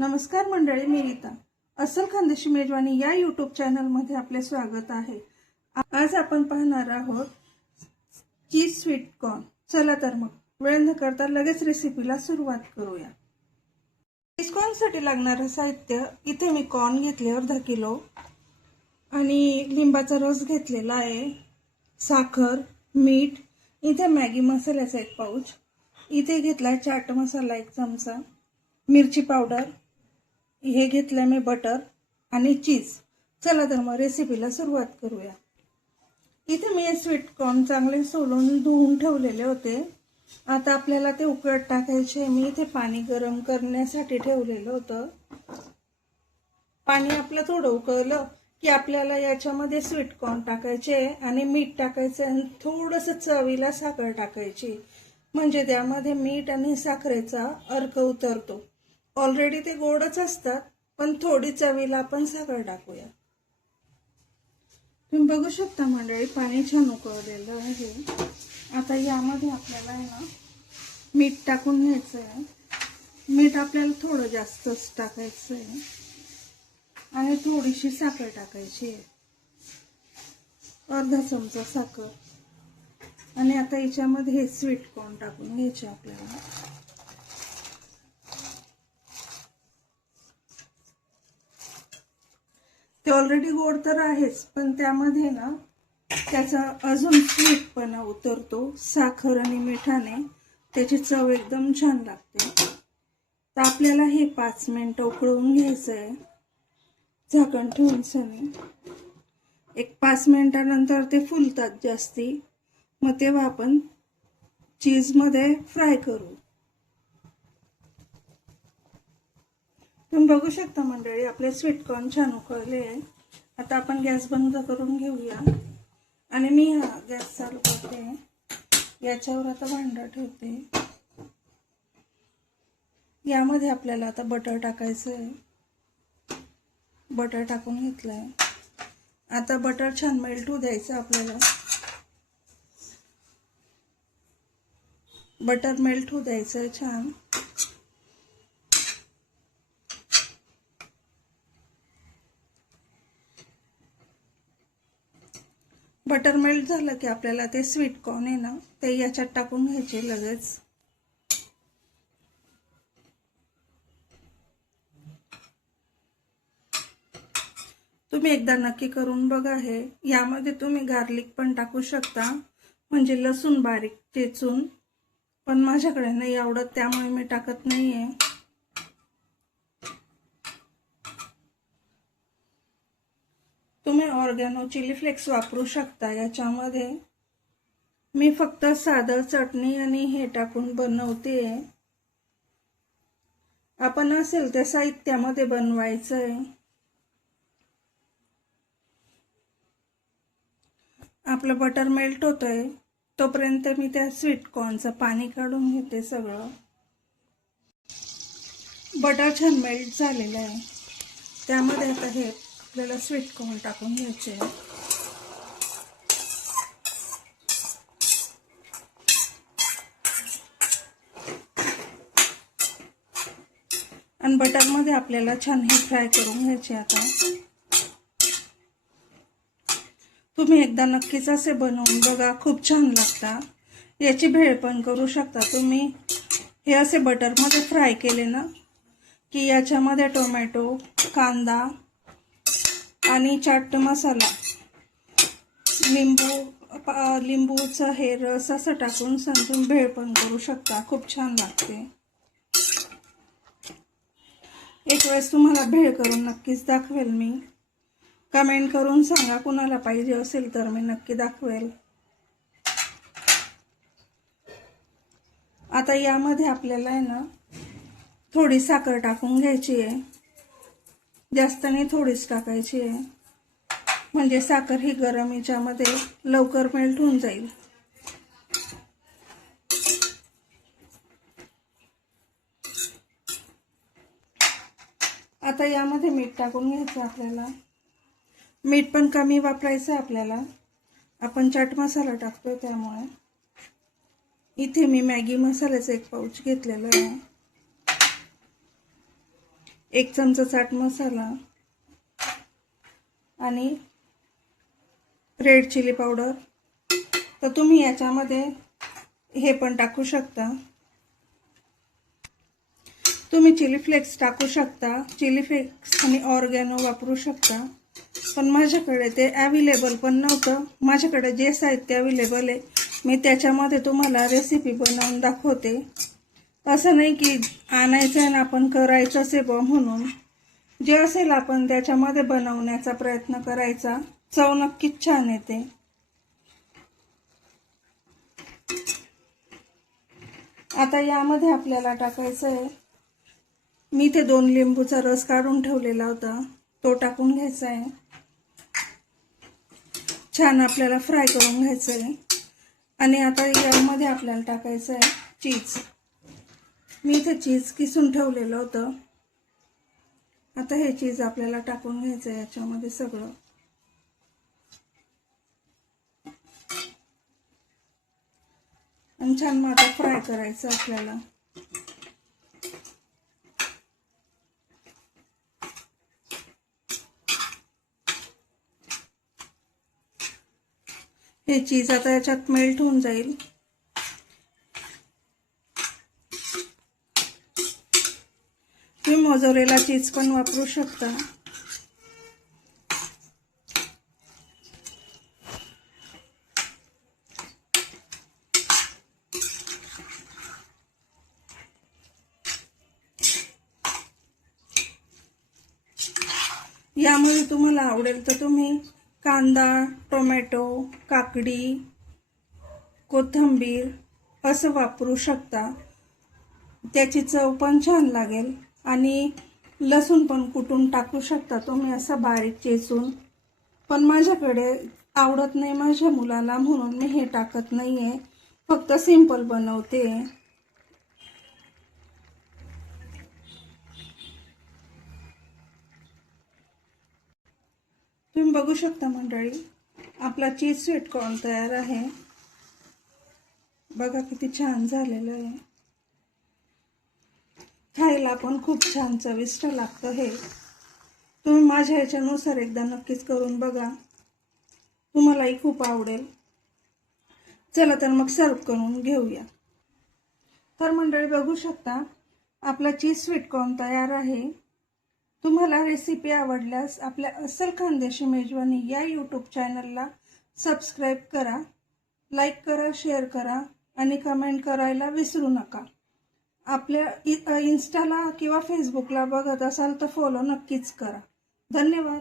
नमस्कार मंडळी, मी रीता. अस्सल खानदेशी मेजवानी या यूट्यूब चॅनलमध्ये आपले स्वागत आहे. आज आपण पाहणार आहोत चीज स्वीट कॉर्न. चला तर मग वेळ न करता लगेच रेसिपीला सुरुवात करूया. चीज कॉर्न साठी लागणारे साहित्य: इथे मी कॉर्न घेतले अर्धा किलो आणि लिंबाचा रस घेतलेला आहे, साखर, मीठ, इथे मॅगी मसाल्याचा 1 पाउच, इथे घेतला चाट मसाला 1 चमचा, मिरची पावडर, हे घेतलं मी बटर आणि चीज. चला तर मग रेसिपीला सुरुवात करूया. इथे मी स्वीट कॉर्न चांगले सोलून धुवून ठेवलेले होते. आता आपल्याला ते उकळत टाकायचे. मी इथे पाणी गरम करण्यासाठी ठेवलेलं होतं. पाणी आपलं थोडं उकळलं की आपल्याला याच्यामध्ये स्वीट कॉर्न टाकायचे आणि मीठ टाकायचे आणि थोडंसं चवीला साखर टाकायची, म्हणजे त्यामध्ये मीठ आणि साखरेचा अर्क उतरतो. ऑलरेडी ते गोडच असतात, पण थोडी चवीला आपण साखर टाकूया. तुम्ही बघू शकता मंडळी, पाणी छान उकळलेलं आहे. आता यामध्ये आपल्याला आहे ना मीठ टाकून घ्यायचं आहे. मीठ आपल्याला थोडं जास्तच टाकायचं आहे आणि थोडीशी साखर टाकायची आहे, अर्धा चमचा साखर. आणि आता याच्यामध्ये हे स्वीट कॉर्न टाकून घ्यायचे आपल्याला. ते ऑलरेडी गोड तर आहेच, पण त्यामध्ये ना त्याचा अजून स्वीटपणा उतरतो. साखर आणि मिठाने त्याची चव एकदम छान लागते. तर आपल्याला हे 5 मिनिटं उकळून घ्यायचं आहे झाकण ठेवून सनी. एक 5 मिनिटानंतर ते फुलतात जास्ती, मग तेव्हा आपण चीज मध्ये फ्राय करू. तुम्ही बघू शकता मंडळी, आपले स्वीट कॉर्न छान उकळले आहे. आता आपण गॅस बंद करून घेऊया आणि मी गॅस चालू करते. याच्यावर आता भांडं ठेवते. यामध्ये आपल्याला आता बटर टाकायचं आहे. बटर टाकून घेतलंय. आता बटर छान मेल्ट होऊ द्यायचं आपल्याला. बटर मेल्ट होऊ द्यायचं छान. बटर मेल्ट झालं की आपल्याला ते स्वीट कॉर्न आहे ना ते याच्यात टाकून घ्यायचे लगेच. तुम्ही एकदा नक्की करून बघा हे. यामध्ये तुम्ही गार्लिक पण टाकू शकता, म्हणजे लसूण बारीक चेचून, पण माझ्याकडे नाही आवडत त्यामुळे मी टाकत नाहीये. तुम्ही ऑर्गॅनो चिली फ्लेक्स वापरू शकता याच्यामध्ये. मी फक्त साधं चटणी आणि हे टाकून बनवते. आपण असेल त्या साहित्यामध्ये बनवायचंय. आपलं बटर मेल्ट होतंय तोपर्यंत मी त्या स्वीट कॉर्नचं पाणी काढून घेते सगळं. बटर छान मेल्ट झालेलं आहे. त्यामध्ये आता हे आपल्याला स्वीट कॉर्न टाकून घ्यायचे. आणि बटरमध्ये आपल्याला छान हे फ्राय करून घ्यायचे. आता तुम्ही एकदा नक्कीच असे बनवून बघा, खूप छान लागतात. याची भेळ पण करू शकता तुम्ही. हे असे बटरमध्ये फ्राय केले ना की याच्यामध्ये टोमॅटो, कांदा आणि चाट मसाला, लिंबूचा हे रस असं टाकून सांगून भेळ पण करू शकता. खूप छान लागते. एक वेळेस तुम्हाला भेळ करून नक्कीच दाखवेल मी. कमेंट करून सांगा कुणाला पाहिजे असेल तर मी नक्की दाखवेल. आता यामध्ये आपल्याला आहे ना थोडी साखर टाकून घ्यायची आहे. जास्त नाही, थोडीच टाकायची आहे, म्हणजे साखर ही गरम याच्यामध्ये लवकर मेल्ट होऊन जाईल. आता यामध्ये मीठ टाकून घ्यायचं आपल्याला. मीठ पण कमी वापरायचं आपल्याला, आपण चाट मसाला टाकतोय त्यामुळे. इथे मी मॅगी मसाल्याचा 1 पाउच घेतलेला आहे. 1 चमचा चाट मसाला आणि रेड चिली पावडर। तर तुम्ही याच्यामध्ये हे पण टाकू शकता, तुम्ही चिली फ्लेक्स टाकू शकता, चिली फ्लेक्स आणि ऑर्गॅनो वापरू शकता। पण माझ्याकडे ते अवेलेबल पण नव्हतं। माझ्याकडे जे साहित्य अवेलेबल आहे मी त्याच्यामध्ये तुम्हाला रेसिपी बनवून दाखवते। असं नाही की आणायचं आणि आपण करायचंच आहे बा म्हणून, जे असेल आपण त्याच्यामध्ये बनवण्याचा प्रयत्न करायचा, चव नक्कीच छान येते। आता यामध्ये आपल्याला टाकायचं आहे, मी ते 2 लिंबूचा रस काढून ठेवलेला होता तो टाकून घ्यायचा आहे। छान आपल्याला फ्राय करून घ्यायचं आहे। आणि आता यामध्ये आपल्याला टाकायचं आहे चीज। मी इथे चीज किसून ठेवलेलं होतं। आता हे चीज आपल्याला टाकून घ्यायचं आहे याच्यामध्ये सगळं। आणि छान मग आता फ्राय करायचं आपल्याला। हे चीज आता याच्यात मेल्ट होऊन जाईल। तुम्ही मोझरेला चीज पण वापरू शकता। यामध्ये तुम्हाला आवडेल तर तुम्ही कांदा, टोमॅटो, काकडी, कोथिंबीर असं वापरू शकता, त्याची चव पण छान लागेल। आणि लसूण पण कुटून टाकू शकता तुम्ही असं बारीक चेचून, पण माझ्याकडे आवडत नाही माझ्या मुलाला म्हणून मी हे टाकत नाहीये, फक्त सिंपल बनवते। तुम्ही बघू शकता मंडळी, आपला चीज स्वीट कॉर्न तयार आहे। बघा किती छान झालेलं आहे, खायला पण खूप छान चविष्ट लागतं हे। तुम्ही माझ्या ह्याच्यानुसार एकदा नक्कीच करून बघा, तुम्हालाही खूप आवडेल। चला तर मग सर्व करून घेऊया। तर मंडळी बघू शकता आपला चीज स्वीट कॉर्न तयार आहे। तुम्हाला रेसिपी आवडल्यास आपल्या अस्सल खानदेशी मेजवानी या यूट्यूब चॅनलला सबस्क्राईब करा, लाईक करा, शेअर करा आणि कमेंट करायला विसरू नका। आपल्या इन्स्टाला किंवा फेसबुकला बघत असाल तर फॉलो नक्कीच करा। धन्यवाद।